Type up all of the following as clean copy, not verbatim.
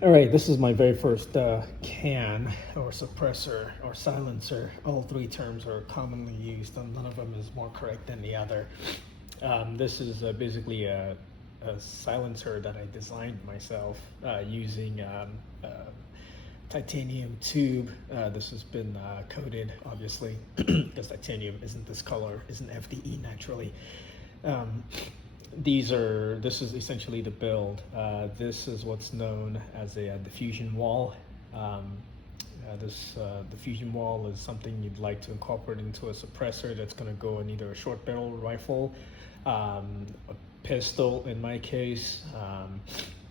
All right, this is my very first can or suppressor or silencer. All three terms are commonly used, and none of them is more correct than the other. This is basically a silencer that I designed myself using titanium tube. This has been coated, obviously, because titanium isn't this color, isn't FDE naturally. This is essentially the build. This is what's known as a diffusion wall. This diffusion wall is something you'd like to incorporate into a suppressor that's going to go in either a short barrel rifle, a pistol in my case,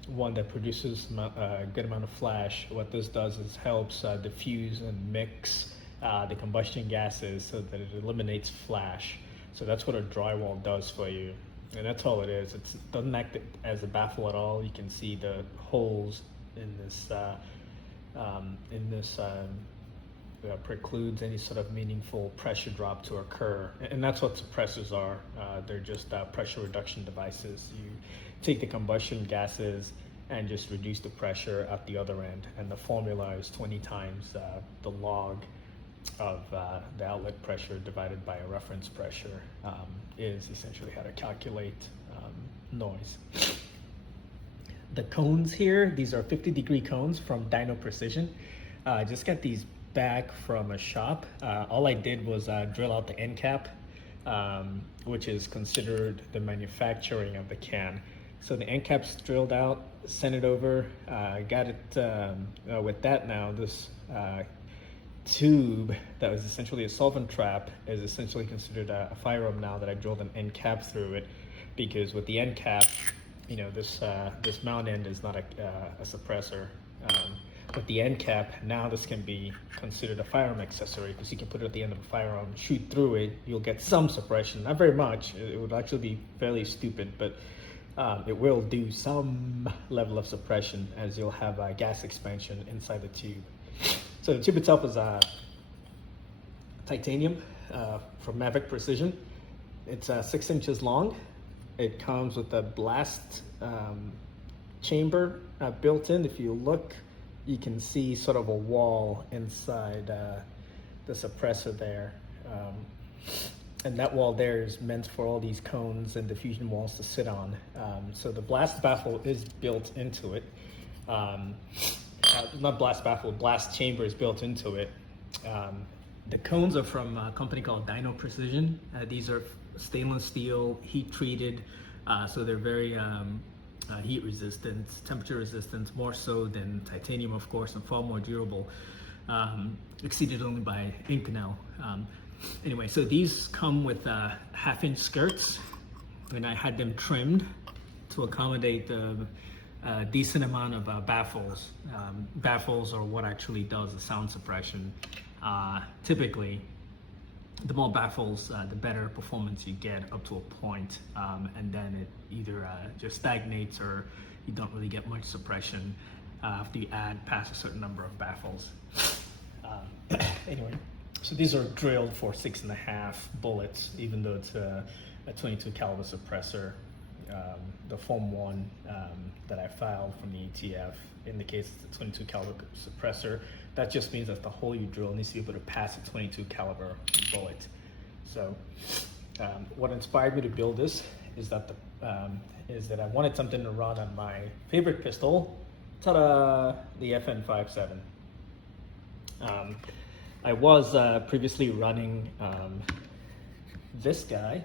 one that produces a good amount of flash. What this does is helps diffuse and mix the combustion gases so that it eliminates flash. So that's what a drywall does for you. And that's all it is. It doesn't act as a baffle at all. You can see the holes in this precludes any sort of meaningful pressure drop to occur. And that's what suppressors are. They're just pressure reduction devices. You take the combustion gases and just reduce the pressure at the other end. And the formula is 20 times the log of the outlet pressure divided by a reference pressure is essentially how to calculate noise. The cones here, these are 50-degree cones from Dyno Precision. I just got these back from a shop. All I did was drill out the end cap, which is considered the manufacturing of the can. So the end cap's drilled out, sent it over, got it with that now. This tube that was essentially a solvent trap is essentially considered a firearm now that I drilled an end cap through it, because with the end cap, you know, this mount end is not a suppressor. With the end cap, now this can be considered a firearm accessory, because you can put it at the end of a firearm, shoot through it, you'll get some suppression, not very much. It would actually be fairly stupid, but it will do some level of suppression, as you'll have gas expansion inside the tube. So the tube itself is titanium from Mavic Precision. It's 6 inches long. It comes with a blast chamber built in. If you look, you can see sort of a wall inside the suppressor there. And that wall there is meant for all these cones and diffusion walls to sit on. So the blast baffle is built into it. Not blast baffle, blast chamber is built into it. The cones are from a company called Dyno Precision. These are stainless steel, heat treated, so they're very heat resistant, temperature resistant, more so than titanium, of course, and far more durable, exceeded only by Inconel. Anyway, so these come with 1/2-inch skirts, and I had them trimmed to accommodate the decent amount of baffles. Baffles are what actually does the sound suppression. Typically, the more baffles, the better performance you get up to a point, and then it either just stagnates or you don't really get much suppression after you add past a certain number of baffles. Anyway, so these are drilled for 6.5 bullets, even though it's a 22 caliber suppressor. The Form 1 that I filed from the ETF indicates it's a 22 caliber suppressor. That just means that the hole you drill needs to be able to pass a 22 caliber bullet. So what inspired me to build this is that I wanted something to run on my favorite pistol, ta-da, the FN57. I was previously running this guy,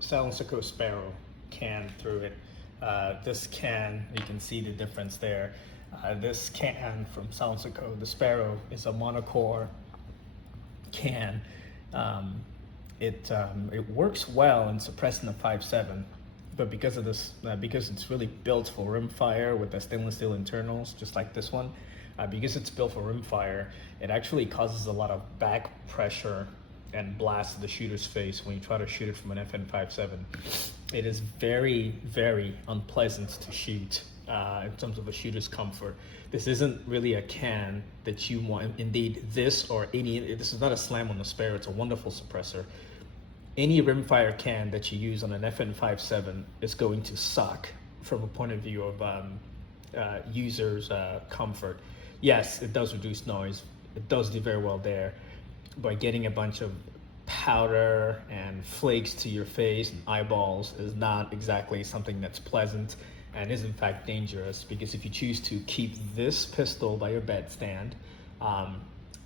Suppressor Sparrow can through it. This can, you can see the difference there. This can from Suppressor, the Sparrow, is a monocore can. It works well in suppressing the 5.7, but because of this, because it's really built for rimfire with the stainless steel internals, just like this one, because it's built for rimfire, it actually causes a lot of back pressure and blast the shooter's face when you try to shoot it from an FN57. It is very, very unpleasant to shoot in terms of a shooter's comfort. This isn't really a can that you want. Indeed, this is not a slam on the Sparrow, it's a wonderful suppressor. Any rimfire can that you use on an FN57 is going to suck from a point of view of user's comfort. Yes, it does reduce noise. It does do very well there, but getting a bunch of powder and flakes to your face and eyeballs is not exactly something that's pleasant, and is in fact dangerous, because if you choose to keep this pistol by your bedstand,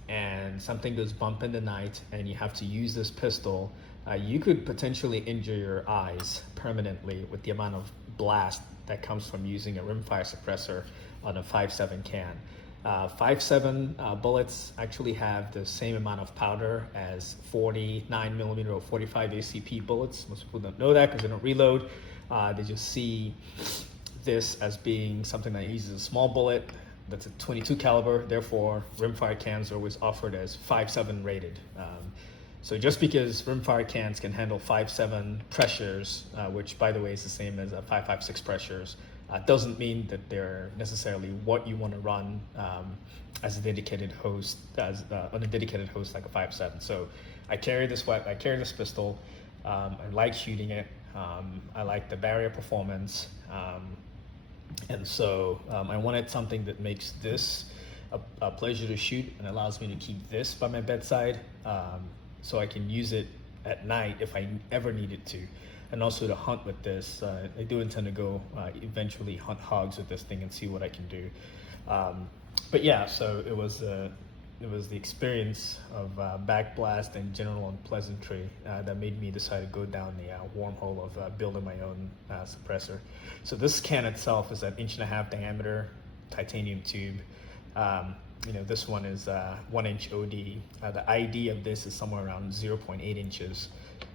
and something goes bump in the night and you have to use this pistol, you could potentially injure your eyes permanently with the amount of blast that comes from using a rimfire suppressor on a 5.7 can. 5.7 bullets actually have the same amount of powder as 49mm or 45 ACP bullets. Most people don't know that because they don't reload. They just see this as being something that uses a small bullet that's a 22 caliber. Therefore, rimfire cans are always offered as 5.7 rated. So just because rimfire cans can handle 5.7 pressures, which by the way is the same as 5.56 pressures, doesn't mean that they're necessarily what you want to run as a dedicated host, on a dedicated host like a 5.7. So I carry this pistol. I like shooting it. I like the barrier performance, and so I wanted something that makes this a pleasure to shoot and allows me to keep this by my bedside, so I can use it at night if I ever needed to. And also to hunt with this. I do intend to go eventually hunt hogs with this thing and see what I can do. But yeah, so it was the experience of backblast and general unpleasantry that made me decide to go down the wormhole of building my own suppressor. So this can itself is an 1.5" diameter titanium tube. This one is 1-inch OD. The ID of this is somewhere around 0.8 inches.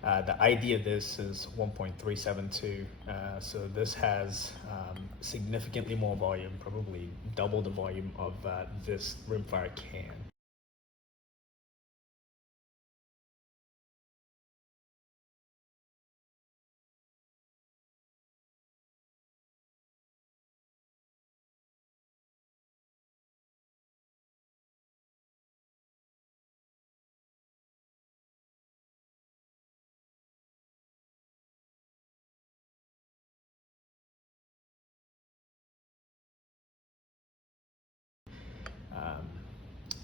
The ID of this is 1.372. So this has significantly more volume, probably double the volume of this rimfire can.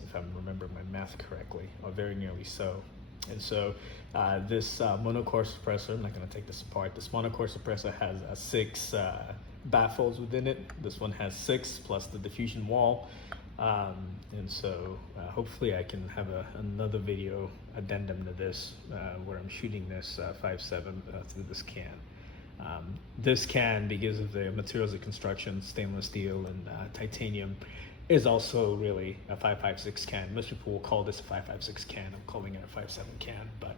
If I remember my math correctly, or very nearly so. And so this monocore suppressor, I'm not going to take this apart. This monocore suppressor has 6 baffles within it. This one has 6 plus the diffusion wall. And so hopefully I can have another video addendum to this where I'm shooting this 5.7 through this can. This can, because of the materials of construction, stainless steel and titanium, is also really a 5.56 can. Most people will call this a 5.56 can. I'm calling it a 5.7 can, but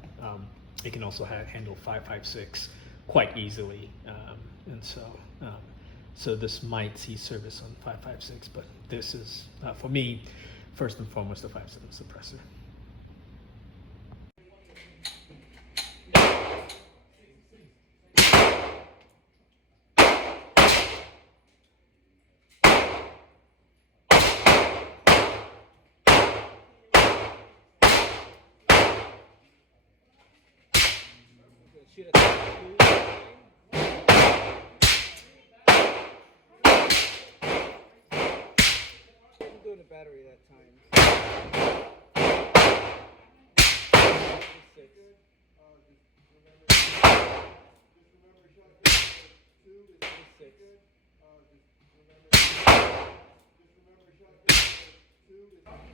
it can also handle 5.56 quite easily. And so this might see service on 5.56, but this is, for me, first and foremost, a 5.7 suppressor. Shoot at I'm doing a battery that time.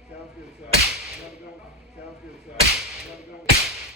Sounds good, sir. Sounds good, sir.